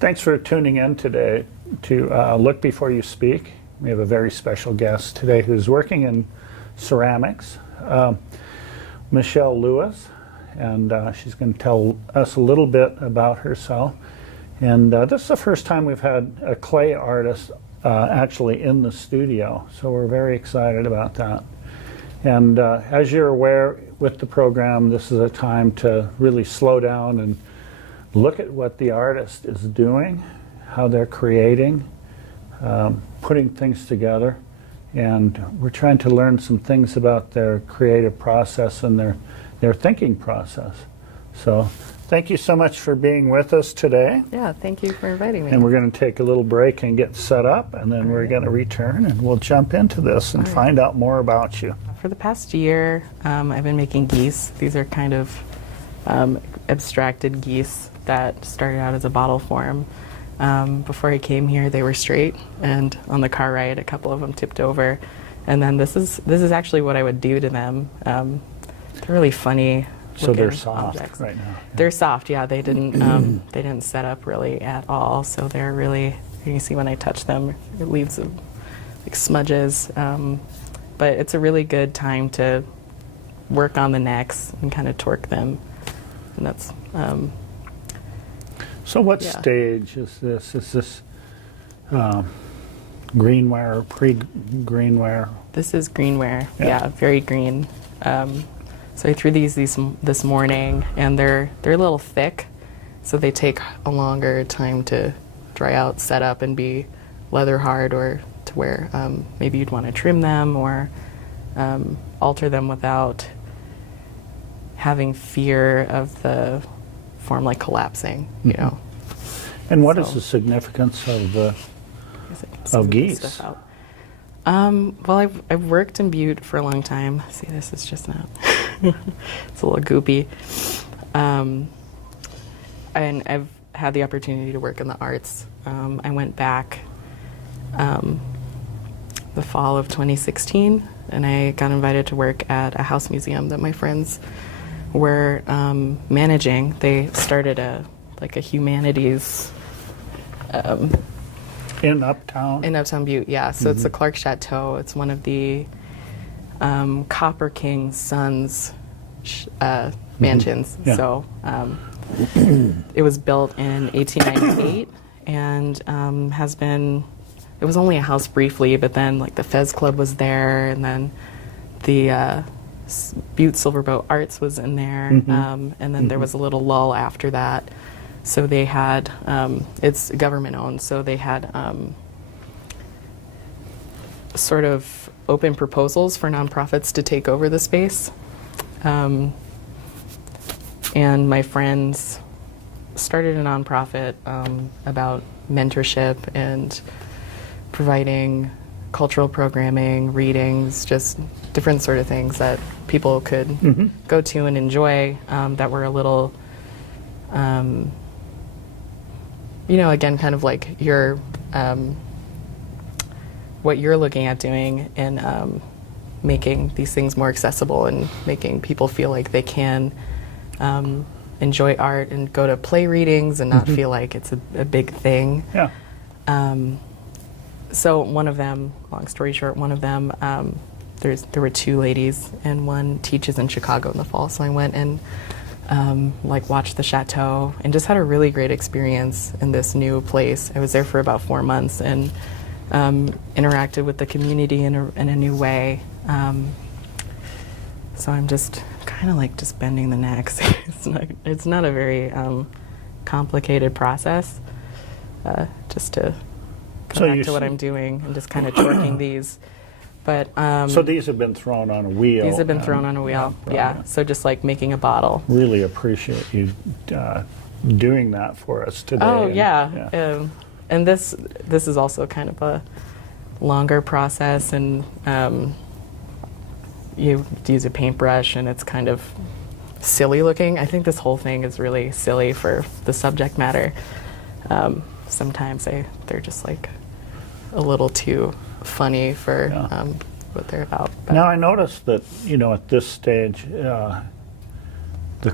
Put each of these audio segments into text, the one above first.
Thanks for tuning in today to Look Before You Speak. We have a very special guest today who's working in ceramics, Michelle Lewis, and she's going to tell us a little bit about herself. And this is the first time we've had a clay artist actually in the studio, so we're very excited about that. And as you're aware, with the program, this is a time to really slow down and look at what the artist is doing, how they're creating, putting things together. And we're trying to learn some things about their creative process and their thinking process. So thank you so much for being with us today. Yeah, thank you for inviting me. And we're going to take a little break and get set up, and then we're going to return and we'll jump into this and find out more about you. For the past year, I've been making geese. These are kind of abstracted geese that started out as a bottle form. Before I came here, they were straight, and on the car ride, a couple of them tipped over. And then this is actually what I would do to them. They're really funny. So they're soft objects right now. Yeah. They're soft, yeah. They didn't they didn't set up really at all. So they're really, you can see when I touch them, it leaves like smudges. But it's a really good time to work on the necks and kind of torque them, and that's. So what stage is this? Is this greenware, pre-greenware? This is greenware, yeah, very green. So I threw these this morning, and they're a little thick, so they take a longer time to dry out, set up, and be leather hard, or to where maybe you'd want to trim them or alter them without having fear of the form like collapsing, you know. And what is the significance of geese? Well, I've worked in Butte for a long time. See, this is just not. It's a little goopy. And I've had the opportunity to work in the arts. I went back the fall of 2016, and I got invited to work at a house museum that my friends were managing. They started a humanities in Uptown? In Uptown Butte, yeah. So it's the Clark Chateau. It's one of the Copper King's sons' mansions. Yeah. So it was built in 1898 and has been, it was only a house briefly, but then like the Fez Club was there, and then the Butte Silverboat Arts was in there, and then there was a little lull after that. So they had, it's government owned, so they had sort of open proposals for nonprofits to take over the space. And my friends started a nonprofit about mentorship and providing cultural programming, readings, just different sort of things that people could go to and enjoy that were a little, you know, again, kind of like your, what you're looking at doing in making these things more accessible and making people feel like they can enjoy art and go to play readings and not feel like it's a big thing. Yeah. So one of them, long story short, one of them, there were two ladies, and one teaches in Chicago in the fall. So I went and watched the chateau and just had a really great experience in this new place. I was there for about 4 months and interacted with the community in a new way. So I'm just kind of like just bending the necks. It's not a very complicated process. Just to go back to what I'm doing and just kind of torquing these. But so these have been thrown on a wheel. These have been thrown on a wheel. Yeah. So just like making a bottle. Really appreciate you doing that for us today. Oh yeah. And this is also kind of a longer process, and you use a paintbrush, and it's kind of silly looking. I think this whole thing is really silly for the subject matter. Sometimes they're just like a little too funny for what they're about. But now I noticed that, you know, at this stage, the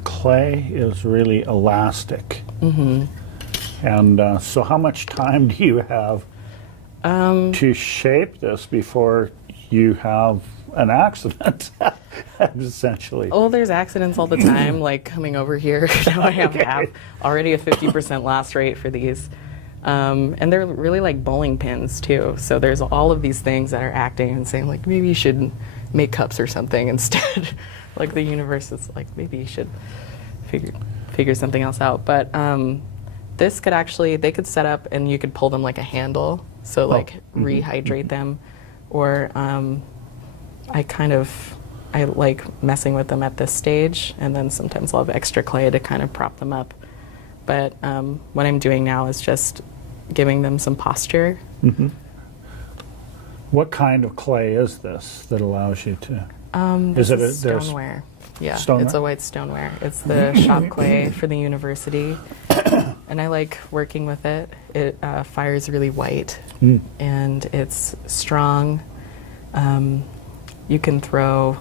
clay is really elastic. And so how much time do you have to shape this before you have an accident, essentially? Oh, there's accidents all the time, like coming over here. Now I have already a 50% loss rate for these. And they're really like bowling pins too. So there's all of these things that are acting and saying like, maybe you should make cups or something instead. Like the universe is like, maybe you should figure something else out. But this could actually, they could set up and you could pull them like a handle. So like rehydrate them. Or I like messing with them at this stage, and then sometimes I'll have extra clay to kind of prop them up. But what I'm doing now is just giving them some posture. What kind of clay is this that allows you to? This is stoneware. Yeah, stoneware? It's a white stoneware. It's the shop clay for the university. And I like working with it. It fires really white, and it's strong. You can throw,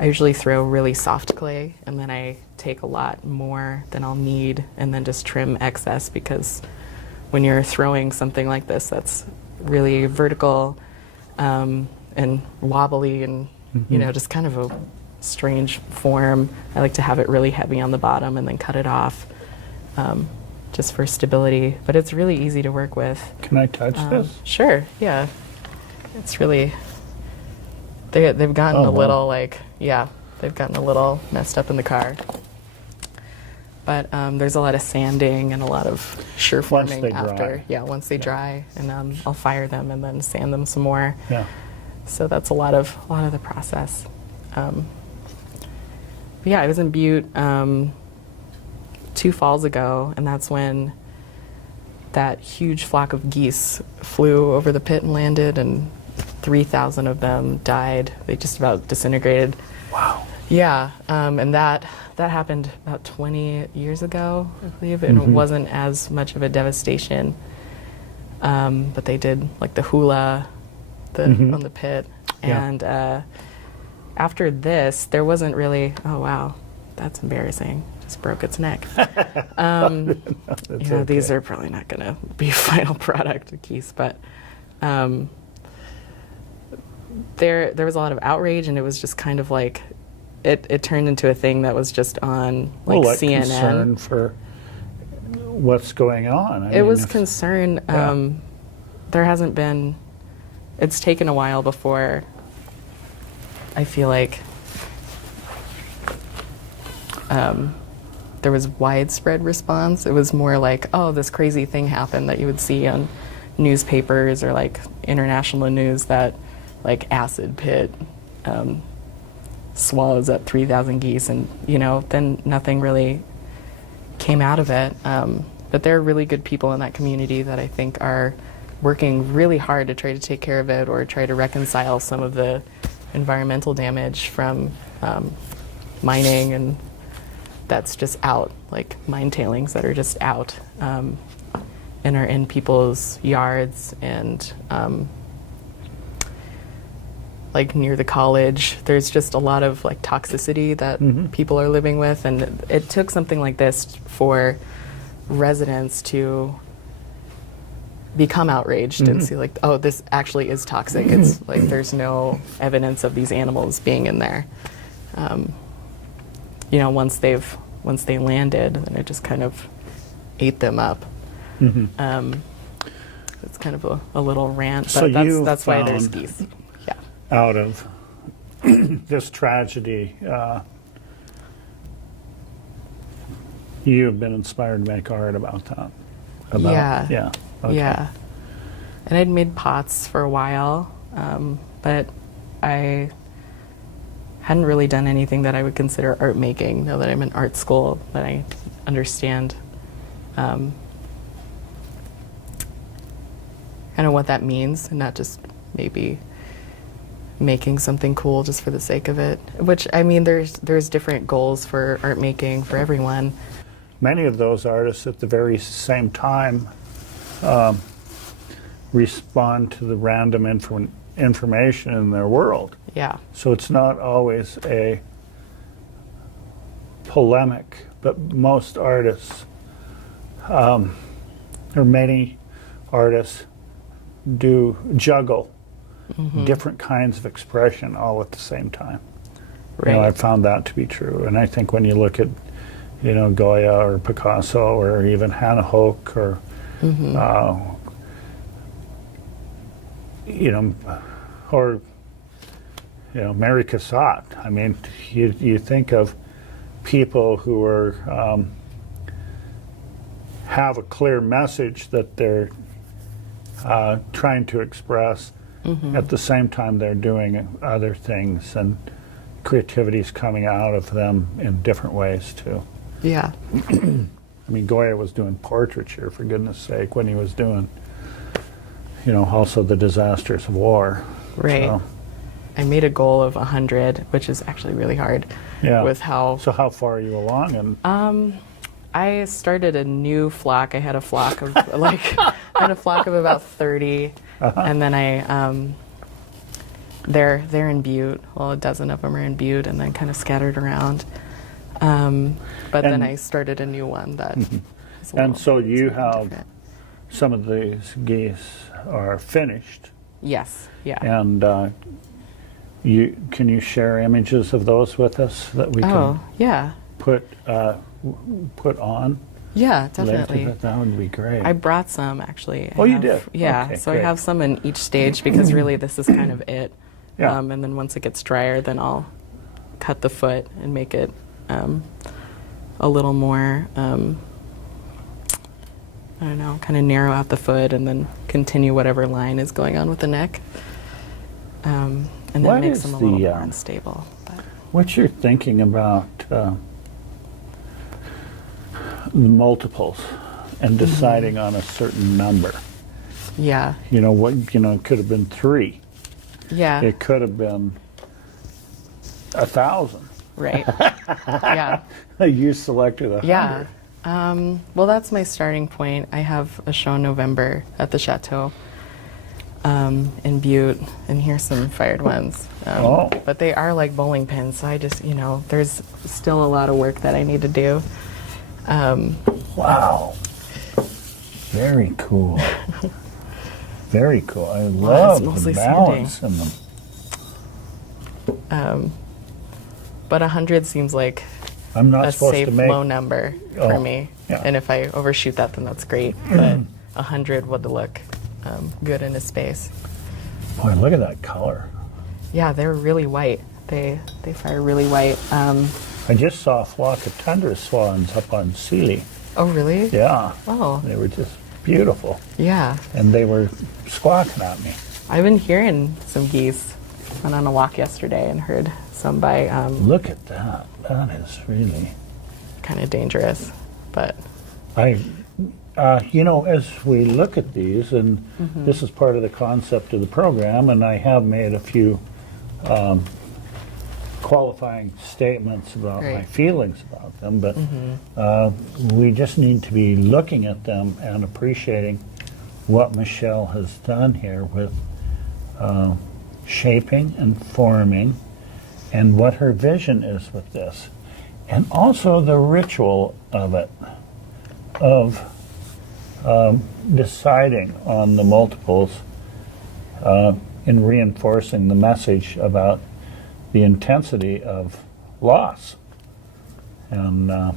I usually throw really soft clay, and then I take a lot more than I'll need, and then just trim excess, because when you're throwing something like this that's really vertical and wobbly and you know, just kind of a strange form, I like to have it really heavy on the bottom and then cut it off. Just for stability, but it's really easy to work with. Can I touch this? Sure, yeah. It's really, they've gotten a little they've gotten a little messed up in the car. But there's a lot of sanding and a lot of sure forming after. Dry. Yeah, once they dry, and I'll fire them and then sand them some more. Yeah. So that's a lot of the process. But yeah, I was in Butte 2 falls ago, and that's when that huge flock of geese flew over the pit and landed, and 3,000 of them died. They just about disintegrated. Wow. Yeah, and that happened about 20 years ago, I believe, and it wasn't as much of a devastation. But they did like the hula on the pit. Yeah. And after this, there wasn't really, oh wow, that's embarrassing. Broke its neck. These are probably not going to be a final product of geese, but there was a lot of outrage, and it was just kind of like it turned into a thing that was just on like CNN. Concern for what's going on. It was concern. There hasn't been. It's taken a while before. I feel like. There was widespread response. It was more like, oh, this crazy thing happened that you would see on newspapers or like international news that like acid pit swallows up 3,000 geese, and then nothing really came out of it. But there are really good people in that community that I think are working really hard to try to take care of it or try to reconcile some of the environmental damage from mining, and that's just out, like mine tailings that are just out and are in people's yards, and like near the college. There's just a lot of like toxicity that people are living with, and it took something like this for residents to become outraged and see like, oh, this actually is toxic. It's like there's no evidence of these animals being in there. Once they landed, then it just kind of ate them up. It's kind of a little rant, but so that's why there's geese. Yeah. Out of this tragedy, you've been inspired to make art about that. Yeah. Okay. Yeah. And I'd made pots for a while, but I hadn't really done anything that I would consider art making. Now that I'm in art school, that I understand kind of what that means, and not just maybe making something cool just for the sake of it. Which, I mean, there's different goals for art making for everyone. Many of those artists at the very same time respond to the random information in their world. Yeah. So it's not always a polemic, but most artists or many artists do juggle different kinds of expression all at the same time. Right. You know, I've found that to be true. And I think when you look at, you know, Goya or Picasso or even Hannah Hoke or, you know, or, you know, Mary Cassatt. I mean, you think of people who are have a clear message that they're trying to express. At the same time, they're doing other things, and creativity's coming out of them in different ways too. Yeah. I mean, Goya was doing portraiture, for goodness sake, when he was doing, you know, also the disasters of war. Right. So, I made a goal of 100, which is actually really hard. yeah. With how So how far are you along? And I started a new flock. I had a flock of I had a flock of about 30, and then they're in Butte. Well, a dozen of them are in Butte, and then kind of scattered around. But then I started a new one that. Is a and little- so you it's a little have different. some of these geese are finished, Yes. Yeah. and can you share images of those with us that we Oh, can yeah. put on Yeah, later? definitely. That would be great. I brought some actually. Oh, you did? Yeah, Okay, so good. I have some in each stage because really this is kind of it. Yeah. And then once it gets drier, then I'll cut the foot and make it a little more, I don't know, kind of narrow out the foot and then continue whatever line is going on with the neck. And then What makes is them a little the, more unstable. But. What's your thinking about multiples and deciding on a certain number? Yeah, You know what? You know, it could have been 3. yeah, It could have been 1,000. right. Yeah. You selected 100. Yeah. Well, that's my starting point. I have a show in November at the Chateau in Butte, and here's some fired ones. Oh. But they are like bowling pins, so I just, you know, there's still a lot of work that I need to do. Wow. Very cool. Very cool. I it's love the mostly balance in them. But 100 seems like I'm not a supposed safe to make. low number Oh, for me. yeah. And if I overshoot that, then that's great. But 100 would look good in a space. Boy, look at that color. Yeah, they're really white. They fire really white. I just saw a flock of tundra swans up on Sealy. Oh, really? Yeah. Oh, They were just beautiful. yeah. And they were squawking at me. I've been hearing some geese. Went on a walk yesterday and heard some by Look at that. That is really. kind of dangerous, but You know, as we look at these, and this is part of the concept of the program, and I have made a few qualifying statements about my Right. feelings about them, but we just need to be looking at them and appreciating what Michelle has done here with shaping and forming and what her vision is with this. And also the ritual of it, of deciding on the multiples in reinforcing the message about the intensity of loss. And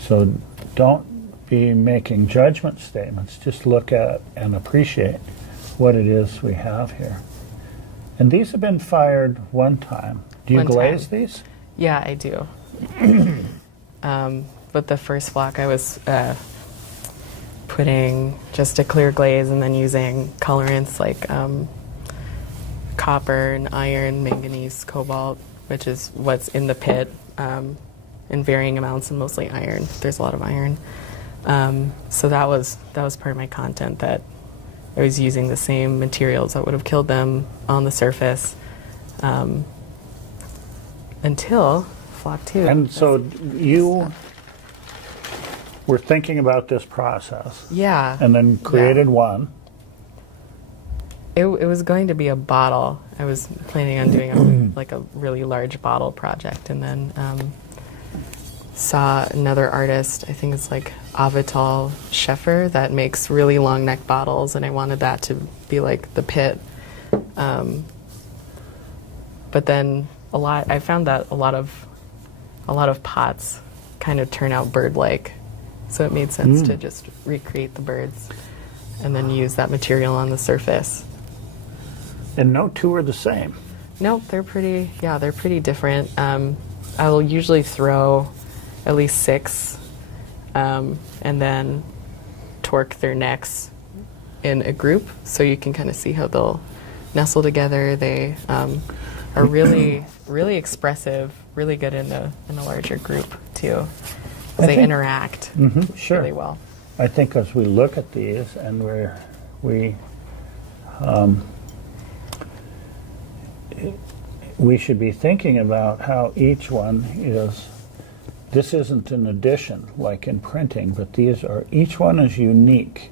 so don't be making judgment statements, just look at and appreciate what it is we have here. And these have been fired one time. Do you One glaze time. these? yeah, I do. But the first flock, I was putting just a clear glaze and then using colorants like copper and iron, manganese, cobalt, which is what's in the pit in varying amounts and mostly iron. There's a lot of iron. So that was part of my content, that I was using the same materials that would have killed them on the surface until flock 2. And so you were thinking about this process Yeah. and then created one. It was going to be a bottle. I was planning on doing like a really large bottle project, and then saw another artist, I think it's like Avital Scheffer, that makes really long neck bottles, and I wanted that to be like the pit. But then I found that a lot of pots kind of turn out bird-like, so it made sense to just recreate the birds and then use that material on the surface. And no two are the same. Nope, they're pretty different. I'll usually throw at least 6 and then torque their necks in a group so you can kind of see how they'll nestle together. They are really, really expressive, really good in a larger group too. They interact Sure. really well. I think as we look at these and we should be thinking about how each one is. This isn't an addition like in printing, but each one is unique,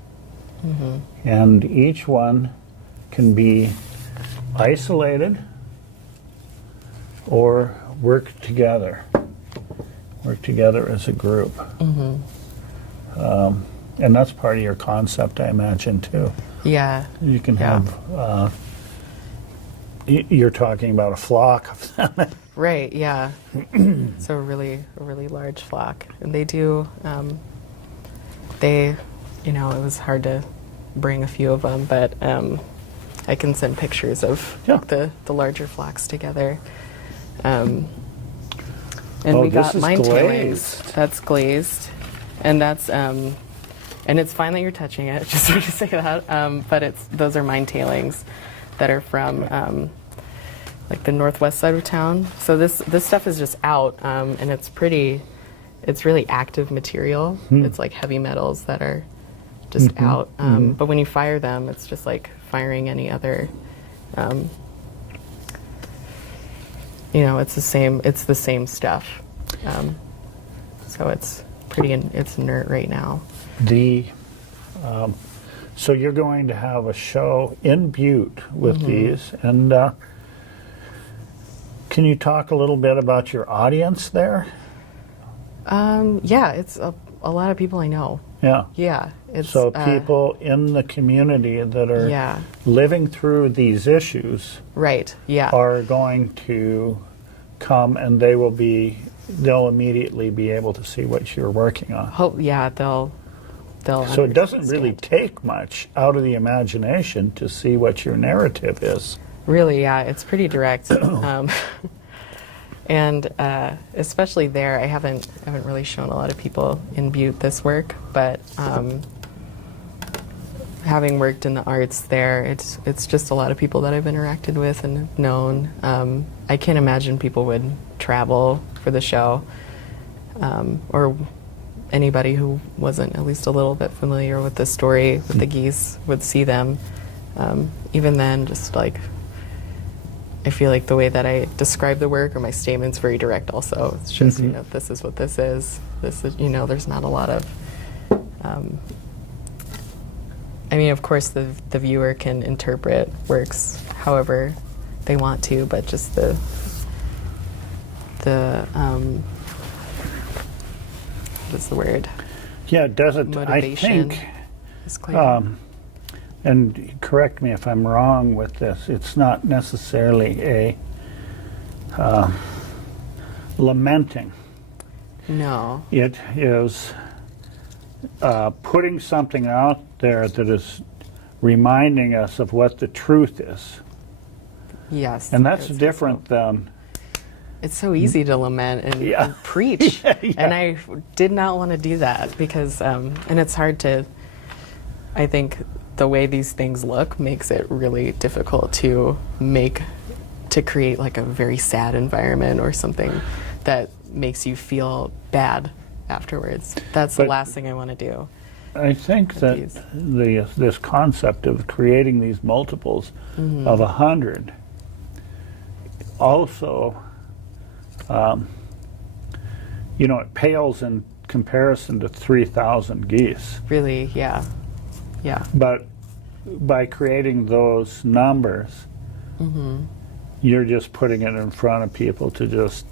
and each one can be isolated or work together as a group. And that's part of your concept, I imagine, too. Yeah. You can have, you're talking about a flock of them. Right, yeah. So a really large flock. And they do, it was hard to bring a few of them, but I can send pictures of the larger flocks together. And we got mine tailings. That's glazed. And that's, and it's fine that you're touching it, just so you say that. But those are mine tailings that are from like the northwest side of town. So this stuff is just out, and it's really active material. It's like heavy metals that are just out. But when you fire them, it's just like firing any other, it's the same stuff. So it's it's inert right now. So you're going to have a show in Butte with these, and can you talk a little bit about your audience there? Yeah, it's a lot of people I know. Yeah. Yeah. So people in the community that are living through these issues, right? Yeah, are going to come, and they'll immediately be able to see what you're working on. They'll. So it doesn't really take much out of the imagination to see what your narrative is. Really, yeah, it's pretty direct. And especially there, I haven't really shown a lot of people in Butte this work, but having worked in the arts there, it's just a lot of people that I've interacted with and known. I can't imagine people would travel for the show, or anybody who wasn't at least a little bit familiar with the story with the geese would see them. Even then, just like, I feel like the way that I describe the work or my statement's very direct also. It's just, this is what this is. This is, there's not a lot of, I mean, of course, the viewer can interpret works however they want to, but just the what's the word? Yeah, does it? Motivation. I think, is clear. and correct me if I'm wrong with this, it's not necessarily a lamenting. No. It is putting something out there that is reminding us of what the truth is. Yes. And that's different than... It's so easy to lament and preach. And I did not want to do that because, and it's hard to, I think the way these things look makes it really difficult to create like a very sad environment or something that makes you feel bad afterwards. That's the last thing I want to do. I think that this concept of creating these multiples of 100 also, it pales in comparison to 3,000 geese. Really, yeah. Yeah. But by creating those numbers, you're just putting it in front of people to just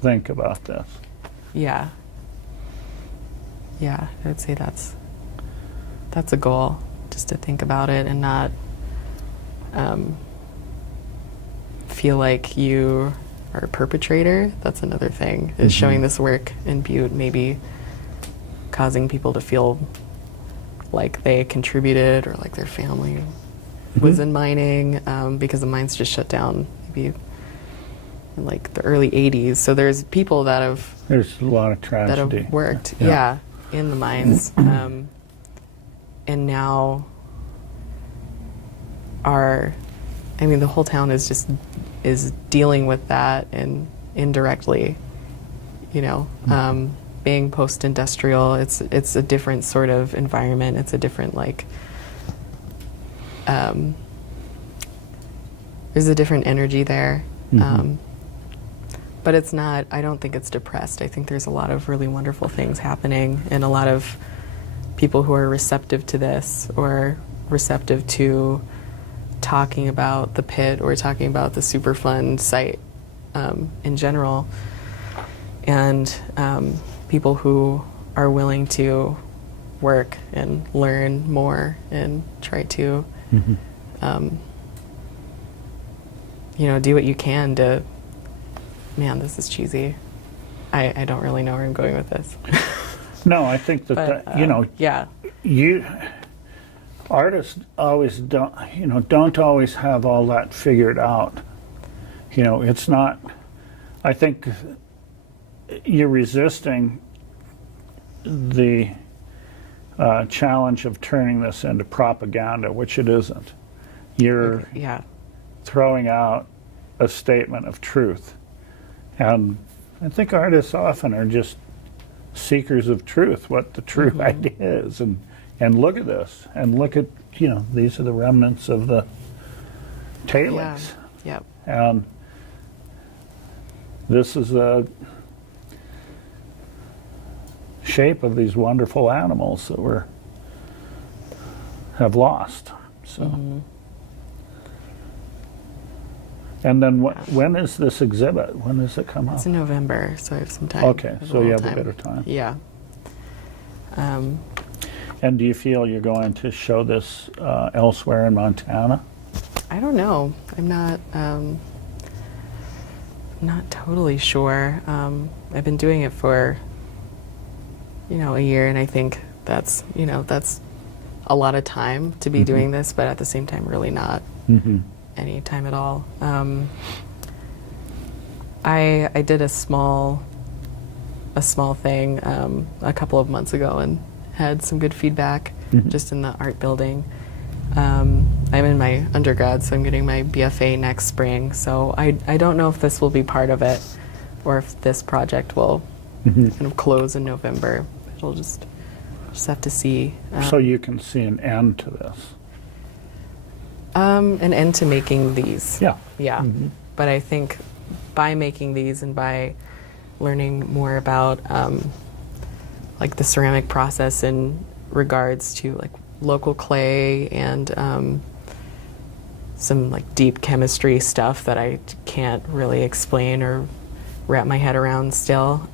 think about this. Yeah. Yeah, I would say that's a goal, just to think about it and not feel like you are a perpetrator. That's another thing, is showing this work in Butte, maybe causing people to feel like they contributed or like their family was in mining, because the mines just shut down maybe in like the early 80s. So there's people that have There's a lot of tragedy. worked, Yeah. in the mines, and now the whole town is dealing with that, and indirectly, being post-industrial, it's a different sort of environment. It's a different there's a different energy there. But it's not, I don't think it's depressed. I think there's a lot of really wonderful things happening, and a lot of people who are receptive to this, or receptive to talking about the pit, or talking about the Superfund site in general, and people who are willing to work and learn more and try to do what you can to, man, this is cheesy. I don't really know where I'm going with this. No, I think that, yeah. Artists always don't always have all that figured out. It's not, I think you're resisting the challenge of turning this into propaganda, which it isn't. You're throwing out a statement of truth. And I think artists often are just seekers of truth, what the true idea is. And look at this, and look at, these are the remnants of the tailings. Yeah. Yep. And this is the shape of these wonderful animals that have lost. So. And then when is this exhibit? When does it come out? It's in November, so I have some time. Okay, so you have a bit of time. Yeah. And do you feel you're going to show this elsewhere in Montana? I don't know. I'm not totally sure. I've been doing it for, a year, and I think that's a lot of time to be doing this, but at the same time, really not any time at all. I did a small thing a couple of months ago and had some good feedback just in the art building. I'm in my undergrad, so I'm getting my BFA next spring. So I don't know if this will be part of it, or if this project will kind of close in November. It'll just have to see. So you can see an end to this. An end to making these. Yeah. Yeah. But I think by making these and by learning more about like the ceramic process in regards to like local clay and some like deep chemistry stuff that I can't really explain or wrap my head around still.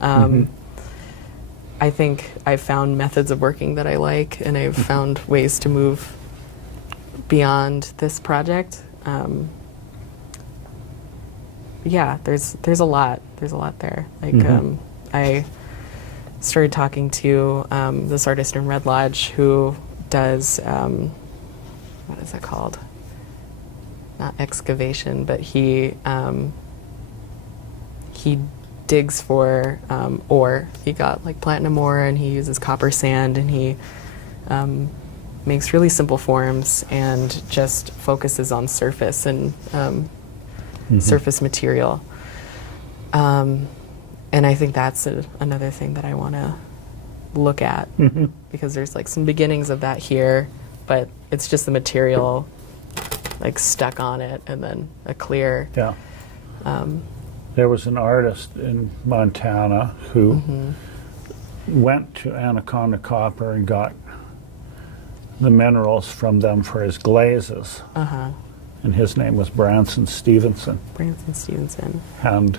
I think I've found methods of working that I like, and I've found ways to move beyond this project. Yeah, there's a lot there. Like I started talking to this artist in Red Lodge who does what is it called? Not excavation, but he digs for ore. He got like platinum ore, and he uses copper sand, and he makes really simple forms and just focuses on surface and surface material. And I think that's another thing that I want to look at, because there's like some beginnings of that here, but it's just the material like stuck on it, and then a clear. Yeah. There was an artist in Montana who went to Anaconda Copper and got the minerals from them for his glazes. And his name was Branson Stevenson. Branson Stevenson. And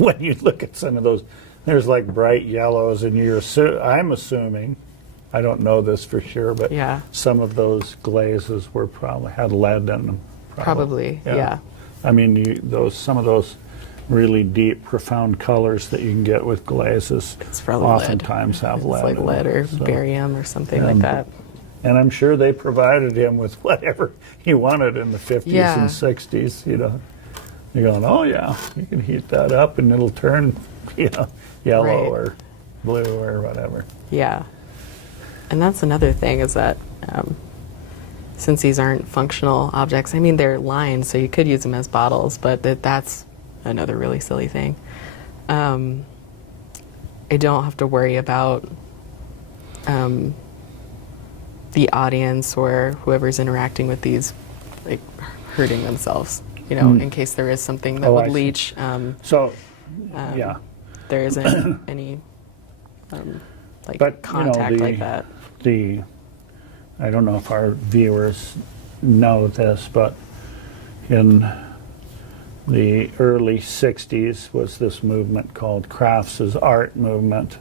when you look at some of those, there's like bright yellows, and I'm assuming, I don't know this for sure, but Yeah. some of those glazes were probably had lead in them. Probably, yeah. I mean, some of those really deep, profound colors that you can get with glazes It's probably lead. oftentimes have lead. It's like in lead them. or So- barium or something like that. And I'm sure they provided him with whatever he wanted in the 50s Yeah. and 60s, you know. You're going, oh yeah, you can heat that up and it'll turn, yellow Right. or blue or whatever. Yeah. And that's another thing is that since these aren't functional objects, I mean, they're lines, so you could use them as bottles, but that's another really silly thing. I don't have to worry about the audience or whoever's interacting with these like hurting themselves, in case there is something that Oh, would I see. leach. So, yeah. There isn't any But, contact like that. I don't know if our viewers know this, but in the early 60s was this movement called Crafts as Art movement.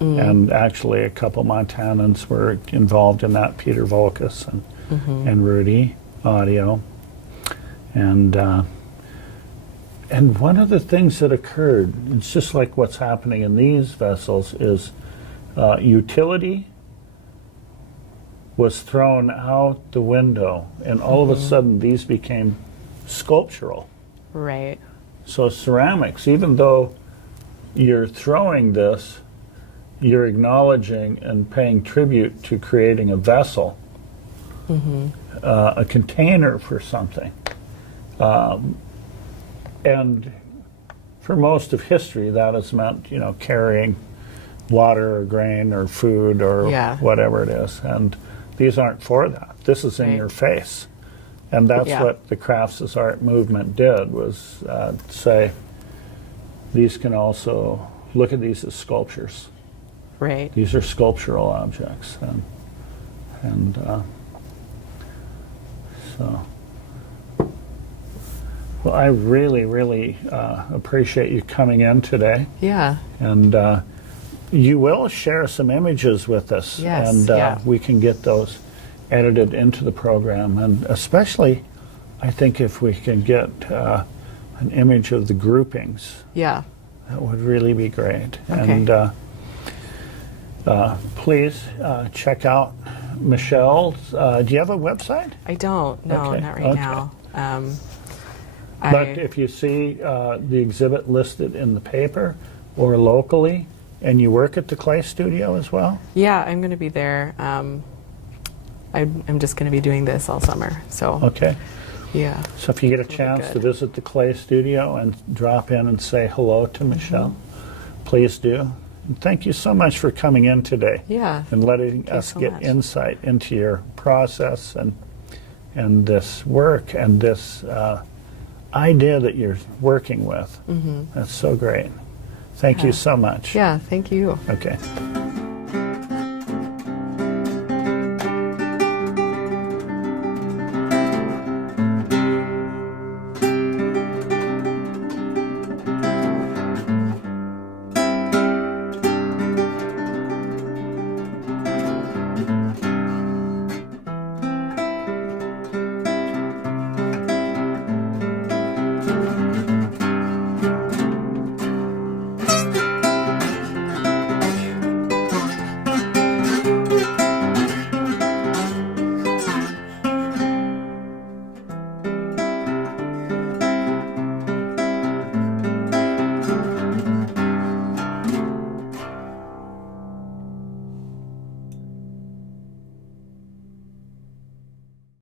And actually a couple Montanans were involved in that, Peter Volkus and Rudy Audio. And one of the things that occurred, it's just like what's happening in these vessels, is utility was thrown out the window, and all of a sudden these became sculptural. Right. So ceramics, even though you're throwing this, you're acknowledging and paying tribute to creating a vessel, a container for something. And for most of history, that has meant, carrying water or grain or food or whatever it is. And these aren't for that. This is in your face. And that's what the Crafts as Art movement did, was say, these can also, look at these as sculptures. Right. These are sculptural objects. And so, well, I really, really appreciate you coming in today. Yeah. And you will share some images with us. Yes, And we can get those edited into the program. And especially, I think if we can get an image of the groupings, Yeah. that would really be great. Okay. And please check out Michelle's. Do you have a website? I don't. No, Okay, not right okay. now. But if you see the exhibit listed in the paper or locally, and you work at the clay studio as well? Yeah, I'm going to be there. I'm just going to be doing this all summer. So, Okay. yeah. So if you get a That'll be chance to good. visit the clay studio and drop in and say hello to Michelle, please do. And thank you so much for coming in today. Yeah. And letting you us so get much. insight into your process and this work and this idea that you're working with. That's so great. Thank you so much. Yeah, thank you. Okay.